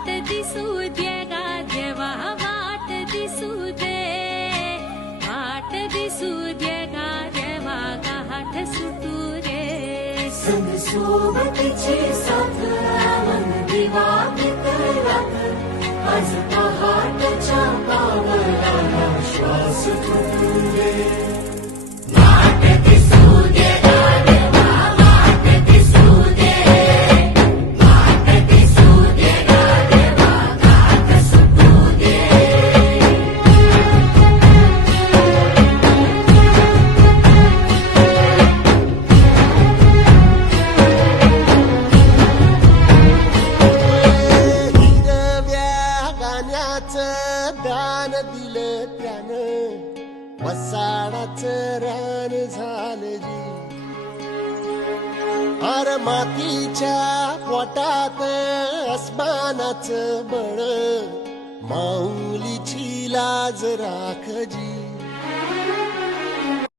वाट दिसू दे गा देवा वाट दिसू दे वाट दिसू दे गा देवा गाठ सुटू रे संग सोबतीची साथ मन दिवा मित्रात आज पहाटच्या पावलाला श्वास फुटू दे वाट दिसू दे गा देवा वाट दिसू दे वाट दिसू दे गा देवा गाठ सुटू दे दान दिलं त्यानं वसाडाचं रान झालं जी अर मातीच्या पोटात अस्मानाचं बळ माऊलीची लाज राख जी